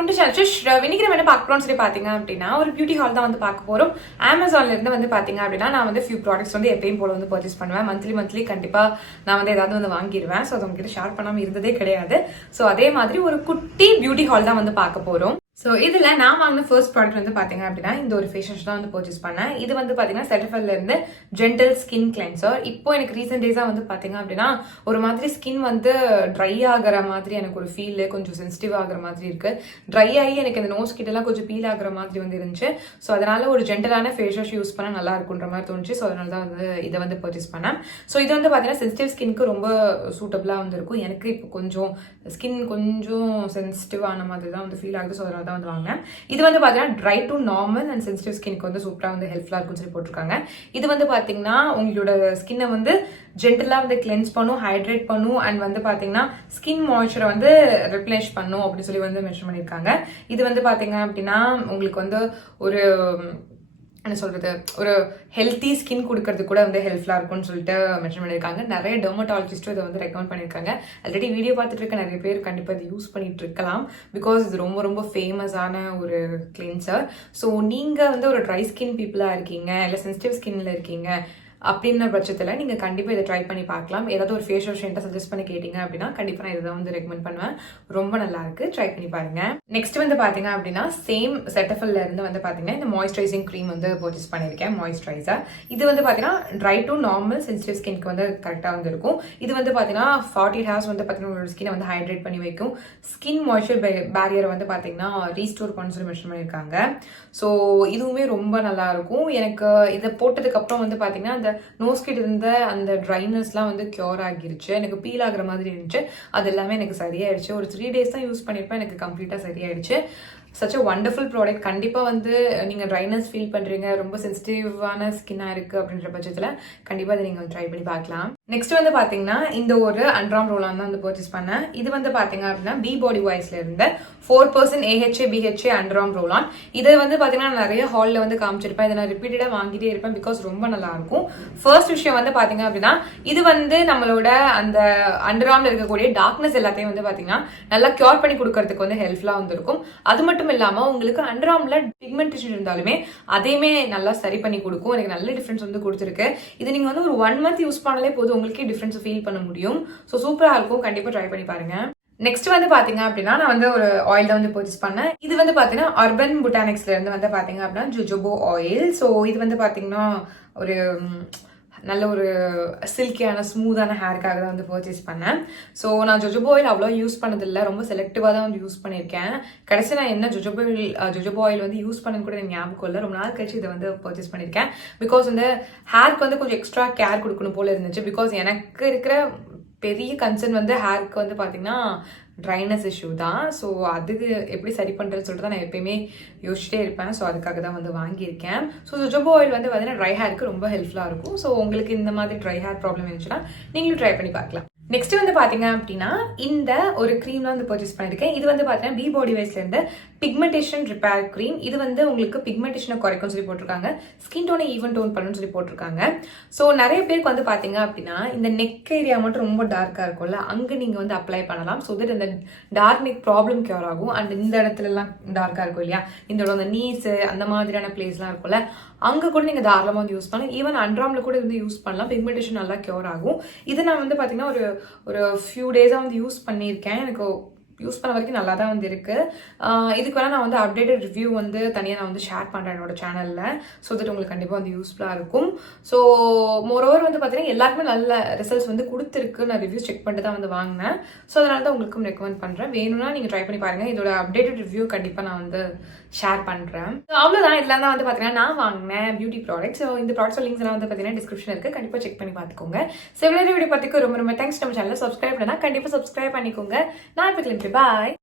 Welcome to channel. இன்னைக்கு நம்ம என்ன பார்க்க போறோம்னு சொல்லி பாத்தீங்க அப்படின்னா ஒரு பியூட்டி ஹால் தான் வந்து பார்க்க போறோம். அமேசான்ல இருந்து வந்து பாத்தீங்க அப்படின்னா நான் வந்து ஃபியூ ப்ராடக்ட்ஸ் வந்து எப்பயும் போல வந்து பர்ச்சேஸ் பண்ணுவேன். மந்த்லி கண்டிப்பா நான் வந்து ஏதாவது வந்து வாங்கிடுவேன். ஸோ அது உங்ககிட்ட ஷேர் பண்ணாம இருந்ததே கிடையாது. ஸோ அதே மாதிரி ஒரு குட்டி பியூட்டி ஹால் தான் வந்து பார்க்க போறோம். ஸோ இதில் நான் வாங்கின ஃபர்ஸ்ட் ப்ராடக்ட் வந்து பார்த்தீங்க அப்படின்னா இந்த ஒரு ஃபேஸ் வாஷ் தான் வந்து பர்ச்சேஸ் பண்ணேன். இது வந்து பார்த்தீங்கன்னா செட்டஃபெல்ல இருந்து ஜென்டல் ஸ்கின் கிளென்சர். இப்போ எனக்கு ரீசெண்ட் டேஸாக வந்து பார்த்தீங்க அப்படின்னா ஒரு மாதிரி ஸ்கின் வந்து ட்ரை ஆகிற மாதிரி எனக்கு ஒரு ஃபீல், கொஞ்சம் சென்சிட்டிவ் ஆகிற மாதிரி இருக்கு. ட்ரை ஆகி எனக்கு இந்த நோஸ் கிட்டலாம் கொஞ்சம் பீல் ஆகிற மாதிரி வந்து இருந்துச்சு. ஸோ அதனால ஒரு ஜென்டலான ஃபேஸ் வாஷ் யூஸ் பண்ணால் நல்லா இருக்குன்ற மாதிரி தோணுச்சு. ஸோ அதனால தான் வந்து இதை வந்து பர்ச்சேஸ் பண்ணேன். ஸோ இது வந்து பார்த்தீங்கன்னா சென்சிட்டிவ் ஸ்கின்க்கு ரொம்ப சூட்டபிளாக வந்து இருக்கும். எனக்கு இப்போ கொஞ்சம் ஸ்கின் கொஞ்சம் சென்சிட்டிவ் ஆன மாதிரி தான் வந்து ஃபீல் ஆகுது. ஸோ அதனால தான் வந்து வாங்கினேன். இது வந்து பார்த்தீங்கன்னா dry to normal and sensitive ஸ்கின்க்கு வந்து சூப்பராக வந்து ஹெல்ப்ஃபுல்லாக இருக்குன்னு சொல்லி போட்டிருக்காங்க. இது வந்து பார்த்தீங்கன்னா உங்களோட ஸ்கின்னை வந்து ஜென்டலாக வந்து கிளென்ஸ் பண்ணும், ஹைட்ரேட் பண்ணும் அண்ட் வந்து பார்த்தீங்கன்னா ஸ்கின் மாய்ச்சரை வந்து ரிப்ளேஷ் பண்ணும் அப்படின்னு சொல்லி வந்து மென்ஷன் பண்ணியிருக்காங்க. இது வந்து பார்த்தீங்க அப்படின்னா உங்களுக்கு வந்து ஒரு என்ன சொல்றது, ஒரு ஹெல்த்தி ஸ்கின் கொடுக்கறது கூட வந்து ஹெல்ப்ஃபுல்லாக இருக்கும்னு சொல்லிட்டு மென்ஷன் பண்ணியிருக்காங்க. நிறைய டெர்மட்டாலஜிஸ்ட்டும் இதை வந்து ரெக்கமெண்ட் பண்ணியிருக்காங்க. ஆல்ரெடி வீடியோ பார்த்துட்டு இருக்க நிறைய பேர் கண்டிப்பாக இது யூஸ் பண்ணிட்டு இருக்கலாம். பிகாஸ் இது ரொம்ப ஃபேமஸான ஒரு கிளென்சர். ஸோ நீங்கள் வந்து ஒரு ட்ரை ஸ்கின் பீப்புளாக இருக்கீங்க, இல்லை சென்சிட்டிவ் ஸ்கின்ல இருக்கீங்க அப்படின்ற பட்சத்தில் நீங்கள் கண்டிப்பாக இதை ட்ரை பண்ணி பார்க்கலாம். ஏதாவது ஒரு ஃபேஸ் வாஷ் என்கிட்ட சஜஸ்ட் பண்ணி கேட்டீங்க அப்படின்னா கண்டிப்பாக நான் இதை தான் வந்து ரெக்கமெண்ட் பண்ணுவேன். ரொம்ப நல்லா இருக்கு, ட்ரை பண்ணி பாருங்க. நெக்ஸ்ட் வந்து பார்த்தீங்க அப்படின்னா சேம் செட்டஃபெல்ல இருந்து வந்து பார்த்தீங்கன்னா இந்த மாய்ஸ்சரைசிங் க்ரீம் வந்து பர்ச்சேஸ் பண்ணியிருக்கேன். மாய்ஸ்சரைசர் இது வந்து பார்த்தீங்கன்னா ட்ரை டு நார்மல் சென்சிட்டிவ் ஸ்கின்க்கு வந்து கரெக்டாக வந்து இருக்கும். இது வந்து பார்த்தீங்கன்னா 48 hours வந்து பார்த்தீங்கன்னா உங்களோட ஸ்கினை வந்து ஹைட்ரேட் பண்ணி வைக்கும். ஸ்கின் மாய்ஸ்சர் பேரியரை வந்து பார்த்தீங்கன்னா ரீஸ்டோர் பண்ண சொல்லி மென்ஷன் பண்ணியிருக்காங்க. ஸோ இதுவுமே ரொம்ப நல்லா இருக்கும். எனக்கு இதை போட்டதுக்கப்புறம் வந்து பார்த்தீங்கன்னா அந்த நோஸ் கிட்ட இருந்த அந்த ட்ரைனஸ்லாம் வந்து கியூர் ஆகிருச்சு. எனக்கு பீல் ஆகுற மாதிரி இருந்துச்சு. அது எல்லாமே எனக்கு சரியாயிடுச்சு. ஒரு 3 days தான் யூஸ் பண்ணியிருப்பேன். எனக்கு கம்ப்ளீட்டாக சரியாயிடுச்சு. Such a wonderful product. கண்டிப்பாக வந்து நீங்கள் ட்ரைனஸ் ஃபீல் பண்ணுறீங்க, ரொம்ப சென்சிட்டிவான ஸ்கின்னாக இருக்குது அப்படின்ற பட்சத்தில் கண்டிப்பாக அதை நீங்கள் ட்ரை பண்ணி பார்க்கலாம். நெக்ஸ்ட் வந்து பார்த்தீங்கன்னா இந்த ஒரு அண்ட்ராம் ரோலான் தான் வந்து பர்ச்சேஸ் பண்ணேன். இது வந்து பார்த்தீங்க அப்படின்னா பி பாடி வாய்ஸ்ல இருந்த 4% AHA BHA அண்ட்ராம் ரோலான். இதை வந்து பார்த்தீங்கன்னா நிறைய ஹாலில் வந்து காமிச்சிருப்பேன். இதை நான் ரிப்பீட்டடாக வாங்கிட்டே இருப்பேன் பிகாஸ் ரொம்ப நல்லா இருக்கும். ஃபர்ஸ்ட் விஷயம் வந்து பார்த்தீங்க அப்படின்னா இது வந்து நம்மளோட அந்த அண்டர்ஆர்ம்ல இருக்கக்கூடிய டார்க்னஸ் எல்லாத்தையும் வந்து பார்த்தீங்கன்னா நல்லா கியூர் பண்ணி கொடுக்கறதுக்கு வந்து ஹெல்ப்ஃபுல்லாக வந்து இருக்கும். அது மட்டும் இல்லாம உங்களுக்கு அண்டர்ஆர்ம்ல பிக்மெண்டேஷன் இருந்தாலுமே அதையுமே நல்லா சரி பண்ணி கொடுக்கும். எனக்கு நல்ல டிஃபரன்ஸ் வந்து கொடுத்துருக்கு. இது நீங்க வந்து ஒரு 1 month யூஸ் பண்ணாலே போதும், உங்களுக்கே டிஃபரன்ஸ் ஃபீல் பண்ண முடியும். ஸோ சூப்பரா இருக்கும், கண்டிப்பா ட்ரை பண்ணி பாருங்க. நெக்ஸ்ட் வந்து பாத்தீங்க அப்படின்னா நான் வந்து ஒரு ஆயில் தான் வந்து பர்ச்சேஸ் பண்ணேன். இது வந்து பாத்தீங்கன்னா அர்பன் பொட்டானிக்ஸ்ல இருந்து வந்து பாத்தீங்க அப்படின்னா ஜோஜோபோ ஆயில். ஸோ இது வந்து பாத்தீங்கன்னா ஒரு நல்ல ஒரு சில்கியான ஸ்மூத்தான ஹேருக்காக தான் வந்து பர்ச்சேஸ் பண்ணேன். ஸோ நான் ஜோஜோபோ ஆயில் அவ்வளோ யூஸ் பண்ணதில்லை, ரொம்ப செலக்டிவாக தான் வந்து யூஸ் பண்ணியிருக்கேன். கடைசி நான் என்ன ஜோஜோபோ ஆயில் வந்து யூஸ் பண்ணது கூட எனக்கு ஞாபகம் இல்லை. ரொம்ப நாள் கழிச்சு இதை வந்து பர்ச்சேஸ் பண்ணியிருக்கேன். பிகாஸ் வந்து ஹேருக்கு வந்து கொஞ்சம் எக்ஸ்ட்ரா கேர் கொடுக்கணும் போல இருந்துச்சு. பிகாஸ் எனக்கு இருக்கிற பெரிய கன்சர்ன் வந்து ஹேருக்கு வந்து பார்த்தீங்கன்னா ட்ரைனஸ் இஷ்யூ தான். ஸோ அதுக்கு எப்படி சரி பண்ணுறதுன்னு சொல்லிட்டு தான் நான் எப்பயுமே யோசிச்சுட்டே இருப்பேன். ஸோ அதுக்காக தான் வந்து வாங்கியிருக்கேன். ஸோ ஜோஜோபோ ஆயில் வந்து பார்த்தீங்கன்னா ட்ரை ஹேருக்கு ரொம்ப ஹெல்ப்ஃபுல்லாக இருக்கும். ஸோ உங்களுக்கு இந்த மாதிரி ட்ரை ஹேர் ப்ராப்ளம் இருந்துச்சுன்னா நீங்களும் ட்ரை பண்ணி பார்க்கலாம். நெக்ஸ்ட் வந்து பாத்தீங்க அப்படின்னா இந்த ஒரு க்ரீம்லாம் வந்து பர்ச்சேஸ் பண்ணிருக்கேன். இது வந்து பாத்தீங்கன்னா பி பாடி வைஸ்ல இருந்து பிக்மெண்டேஷன் ரிப்பேர் க்ரீம். இது வந்து உங்களுக்கு பிக்மெண்டேஷனை குறைக்கும் சொல்லி போட்டிருக்காங்க. ஸ்கின் டோனை ஈவன் டோன் பண்ணணும்னு சொல்லி போட்டிருக்காங்க. ஸோ நிறைய பேருக்கு வந்து பாத்தீங்க அப்படின்னா இந்த நெக் ஏரியா மட்டும் ரொம்ப டார்க்கா இருக்கும்ல, அங்க நீங்க வந்து அப்ளை பண்ணலாம். ஸோ தட் இந்த டார்க் நெக் ப்ராப்ளம் கியூர் ஆகும். அண்ட் இந்த இடத்துல எல்லாம் டார்க்கா இருக்கும் இல்லையா, இந்த நீஸ் அந்த மாதிரியான பிளேஸ்லாம் இருக்கும்ல, அங்க கூட நீங்க தாராளமா வந்து யூஸ் பண்ணலாம். ஈவன் அண்ட்ராம்ல கூட வந்து யூஸ் பண்ணலாம். பிக்மெண்டேஷன் நல்லா கியூர் ஆகும். இது நான் வந்து பாத்தீங்கன்னா ஒரு ஃபியூ டேஸா வந்து யூஸ் பண்ணியிருக்கேன். எனக்கு யூஸ் பண்ண வரைக்கும் நல்லா தான் வந்து இருக்கு. இதுக்கு வேணா நான் வந்து அப்டேட்டட் ரிவ்யூ வந்து தனியாக நான் வந்து ஷேர் பண்ணுறேன் என்னோட சேனல்ல. ஸோ தட் உங்களுக்கு கண்டிப்பாக வந்து யூஸ்ஃபுல்லாக இருக்கும். ஸோ மோரோவர் வந்து பார்த்தீங்கன்னா எல்லாருக்குமே நல்ல ரிசல்ட்ஸ் வந்து கொடுத்துருக்கு. நான் ரிவ்யூ செக் பண்ணிட்டு தான் வந்து வாங்கினேன். ஸோ அதனால தான் உங்களுக்கும் ரெக்கமெண்ட் பண்ணுறேன். வேணும்னா நீங்கள் ட்ரை பண்ணி பாருங்க. இதோட அப்டேட்டட் ரிவ்யூ கண்டிப்பாக நான் வந்து ஷேர் பண்ணுறேன். அவ்வளோதான். இதெல்லாம் தான் வந்து பார்த்தீங்கன்னா நான் வாங்கினேன் பியூட்டி ப்ராடக்ட்ஸ். ஸோ இந்த ப்ராடக்ட்ஸ் லிங்க்ஸ் எல்லாம் வந்து பார்த்தீங்கன்னா டிஸ்கிரிப்ஷன் இருக்குது, கண்டிப்பாக செக் பண்ணி பார்த்துக்கோங்க. ஸோ வீடியோ பார்த்துக்கு ரொம்ப தேங்க்ஸ். நம்ம சேனலை சப்ஸ்கிரைப் பண்ணா கண்டிப்பாக சப்ஸ்கிரைப் பண்ணிக்கோங்க. நான் இப்போ கிளம்பி பாய்.